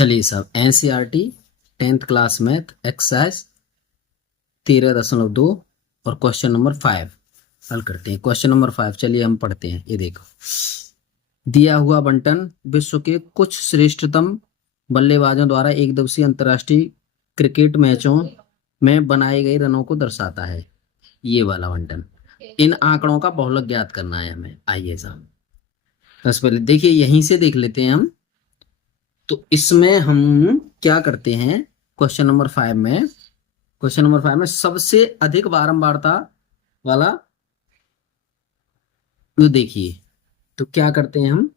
चलिए सब NCERT 10th class math exercise 13.2 और क्वेश्चन नंबर 5 हल करते हैं। क्वेश्चन नंबर 5 चलिए हम पढ़ते हैं। ये देखो, दिया हुआ बंटन विश्व के कुछ श्रेष्ठतम बल्लेबाजों द्वारा एक दिवसीय अंतर्राष्ट्रीय क्रिकेट मैचों में बनाए गए रनों को दर्शाता है। ये वाला बंटन, इन आंकड़ों का बहुलक ज्ञात करना है हमें। आइए साहब, सबसे पहले देखिए, यहीं से देख लेते हैं हम। तो इसमें हम क्या करते हैं, क्वेश्चन नंबर 5 में सबसे अधिक बारंबारता वाला तो देखिए, तो क्या करते हैं हम,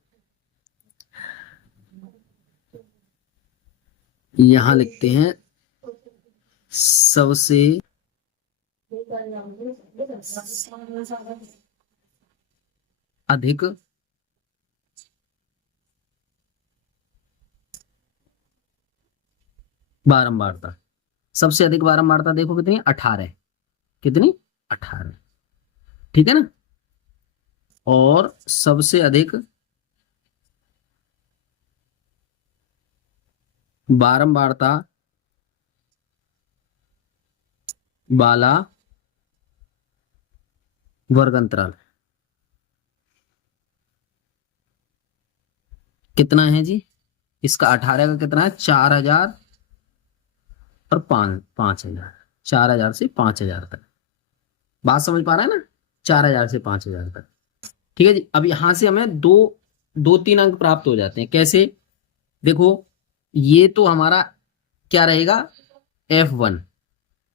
यहां लिखते हैं सबसे अधिक बारंबारता। सबसे अधिक बारंबारता देखो कितनी, 18। कितनी, 18। ठीक है ना। और सबसे अधिक बारंबारता वाला वर्ग अंतराल कितना है जी। इसका 18 का कितना है, 4000 और 5,000। 4000 से 5,000 तक। बात समझ पा रहा है ना, 4000 से 5,000 तक। ठीक है जी। अब यहां से हमें दो तीन अंक प्राप्त हो जाते हैं। कैसे, देखो, ये तो हमारा क्या रहेगा, F1,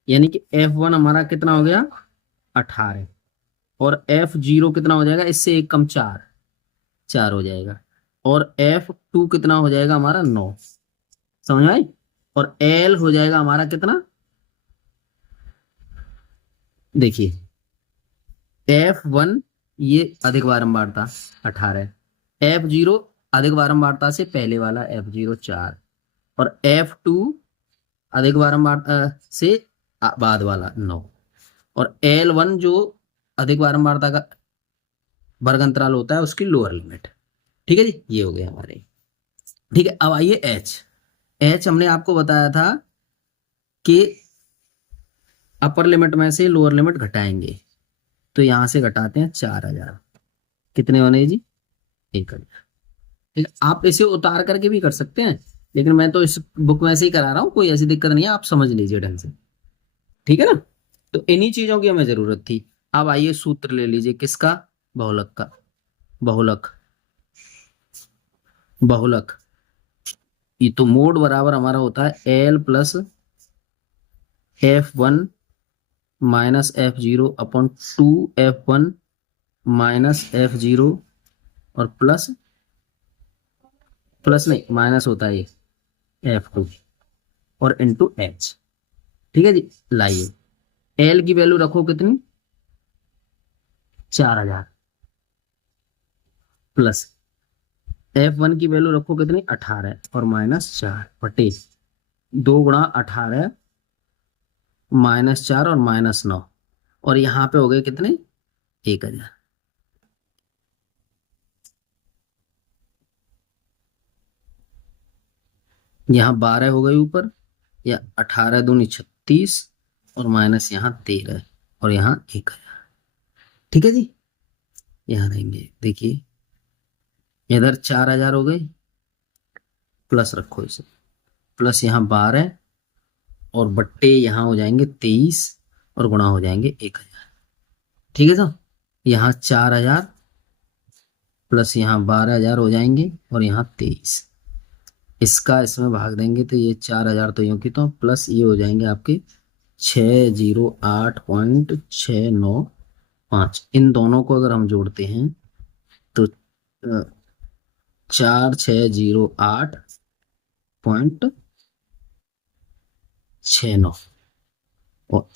यानी कि F1 हमारा कितना हो गया, 18। और F0 कितना हो जाएगा, इससे एक कम 4 हो जाएगा। और F2 कितना हो जाएगा हमारा, 9। समझ आई। और L हो जाएगा हमारा कितना, देखिए F1 ये अधिक बारंबारता 18, F0 अधिक बारंबारता से पहले वाला F0 4, और F2 अधिक बारंबारता से बाद वाला 9, और L1 जो अधिक बारंबारता का वर्ग अंतराल होता है उसकी लोअर लिमिट। ठीक है जी, ये हो गया हमारे। ठीक है, अब आइए H हमने आपको बताया था कि अपर लिमिट में से लोअर लिमिट घटाएंगे। तो यहां से घटाते हैं 4000। कितने होने जी, 1000। ठीक है, आप इसे उतार करके भी कर सकते हैं, लेकिन मैं तो इस बुक में से ही करा रहा हूं, कोई ऐसी दिक्कत नहीं है, आप समझ लीजिए ढंग से। ठीक है ना। तो इन्हीं चीजों की हमें जरूरत थी। अब आइए सूत्र ले लीजिए, किसका, बहुलक का। बहुलक बहुलक ये तो मोड बराबर हमारा होता है L plus F1 minus F0 upon 2F1 minus F0 और प्लस नहीं, माइनस होता है ये F2 और इंटू H। ठीक है जी। लाइए, L की वैल्यू रखो कितनी, 4000, प्लस F1 की वैल्यू रखो कितनी, 18 और माइनस 4 बटे 2 गुणा 18 माइनस 4 और माइनस 9, और यहां पे हो गए कितने, 1000। यहाँ 12 हो गई ऊपर, या 18 दूनी 36 और माइनस यहाँ 13 और यहाँ 1000। ठीक है जी। यहाँ रहेंगे, देखिए इधर 4000 हो गई, प्लस रखो इसे, प्लस यहाँ 12 और बट्टे यहाँ हो जाएंगे 23 और गुणा हो जाएंगे 1000। ठीक है साहब। यहाँ 4000 प्लस यहाँ 12000 हो जाएंगे और यहाँ 23। इसका इसमें भाग देंगे तो ये 4000 तो यूं की तो, प्लस ये हो जाएंगे आपके 608.695। इन दोनों को अगर हम जोड़ते हैं तो 4608.69, और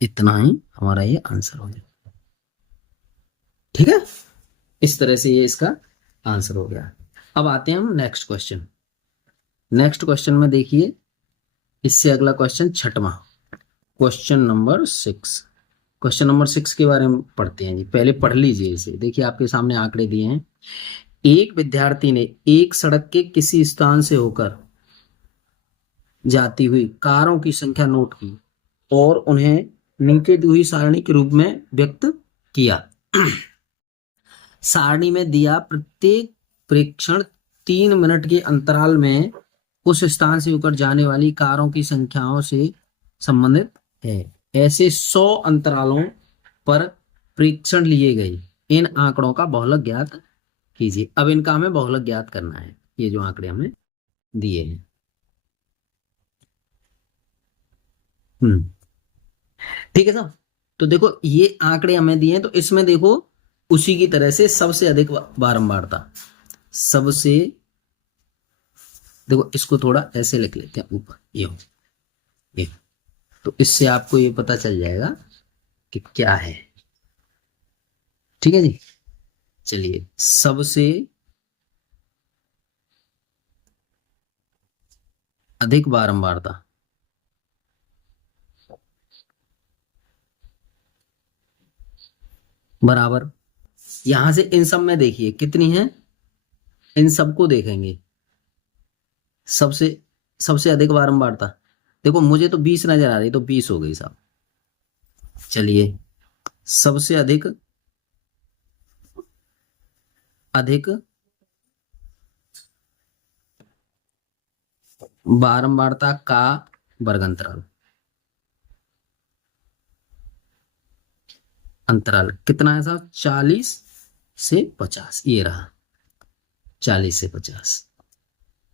इतना ही हमारा ये आंसर हो जाएगा। ठीक है, इस तरह से ये इसका आंसर हो गया। अब आते हैं हम नेक्स्ट क्वेश्चन। नेक्स्ट क्वेश्चन में देखिए, इससे अगला क्वेश्चन छठवां, क्वेश्चन नंबर 6। क्वेश्चन नंबर 6 के बारे में पढ़ते हैं जी। पहले पढ़ लीजिए इसे, देखिए आपके सामने आंकड़े दिए हैं। एक विद्यार्थी ने एक सड़क के किसी स्थान से होकर जाती हुई कारों की संख्या नोट की और उन्हें नीचे दी हुई सारणी के रूप में व्यक्त किया। सारणी में दिया प्रत्येक प्रेक्षण 3 मिनट के अंतराल में उस स्थान से होकर जाने वाली कारों की संख्याओं से संबंधित है। ऐसे 100 अंतरालों पर प्रेक्षण लिए गए। इन आंकड़ों का बहुलक ज्ञात कीजिए। अब इनका हमें बहुलक ज्ञात करना है, ये जो आंकड़े हमें दिए हैं। ठीक है साहब। तो देखो ये आंकड़े हमें दिए हैं, तो इसमें देखो उसी की तरह से सबसे अधिक बारंबारता, सबसे, देखो इसको थोड़ा ऐसे लिख लेते हैं ऊपर, ये तो इससे आपको ये पता चल जाएगा कि क्या है। ठीक है जी। चलिए, सबसे अधिक बारंबारता बराबर, यहां से इन सब में देखिए कितनी है, इन सबको देखेंगे। सबसे सबसे अधिक बारंबारता देखो, मुझे तो 20 नजर आ रही, तो 20 हो गई साहब। चलिए, सबसे अधिक अधिक बारंबारता का वर्ग अंतराल, अंतराल कितना है साहब? 40 से 50, ये रहा 40 से 50,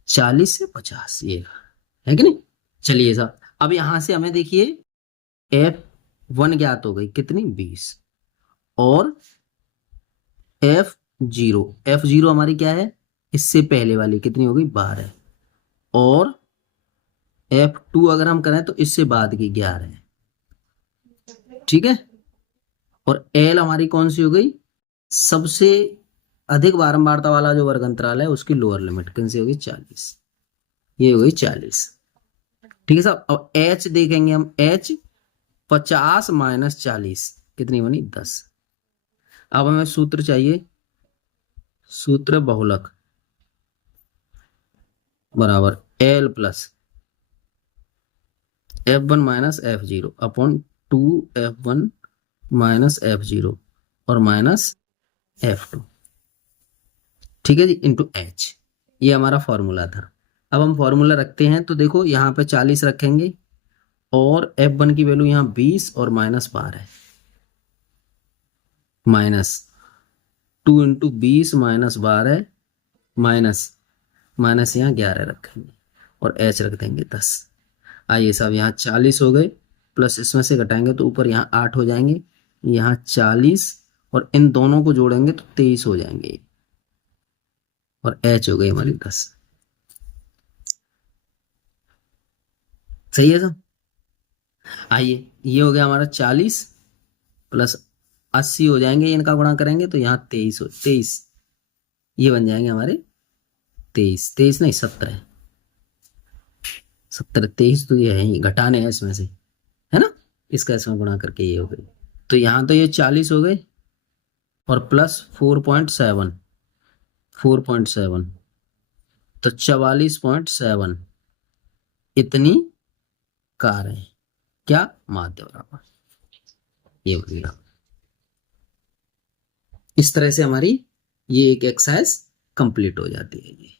40 से 50 ये रहा, है कि नहीं? चलिए साहब, अब यहां से हमें देखिए F1 ज्ञात हो गई, कितनी? 20। और F0 हमारी क्या है? इससे पहले वाली कितनी होगी? 12। और F2 अगर हम करें तो इससे बाद की 11। ठीक है। और L हमारी कौन सी हो गई? सबसे अधिक बारंबारता वाला जो वर्ग अंतराल है उसकी लोअर लिमिट कौन सी होगी? 40। ये हो गई 40। ठीक है साहब। अब H देखेंगे हम, H 50 माइनस 40 कितनी बनी? 10। अब हमें सूत्र चाहिए, सूत्र बहुलक बराबर L plus F1 minus F0 upon 2F1 minus F0 और माइनस F2। ठीक है जी, इंटू H। ये हमारा फॉर्मूला था। अब हम फॉर्मूला रखते हैं, तो देखो यहाँ पे 40 रखेंगे और F1 की वैल्यू यहाँ 20 और minus 12, minus 2 into 20 minus 12 minus minus यहाँ 11 रखेंगे और H रख देंगे 10। आइए साहब, यहाँ 40 हो गए, प्लस इसमें से घटाएंगे तो ऊपर यहाँ 8 हो जाएंगे, यहाँ 40 और इन दोनों को जोड़ेंगे तो 23 हो जाएंगे और H हो गई हमारी 10। सही है साहब। आइए, ये हो गया हमारा 40 प्लस 80 हो जाएंगे, इनका गुणा करेंगे तो यहाँ 23 ये बन जाएंगे हमारे 23 नहीं 17, 23 तो ये है ही, घटाने हैं इसमें से, है ना? इसका इसमें गुणा करके ये हो गई। तो यहाँ तो ये 40 हो गए और प्लस 4.7 तो 44.7 इतनी कार है। क्या? माध्य बराबर, ये हो गया। इस तरह से हमारी ये एक एक्सरसाइज कंप्लीट हो जाती है।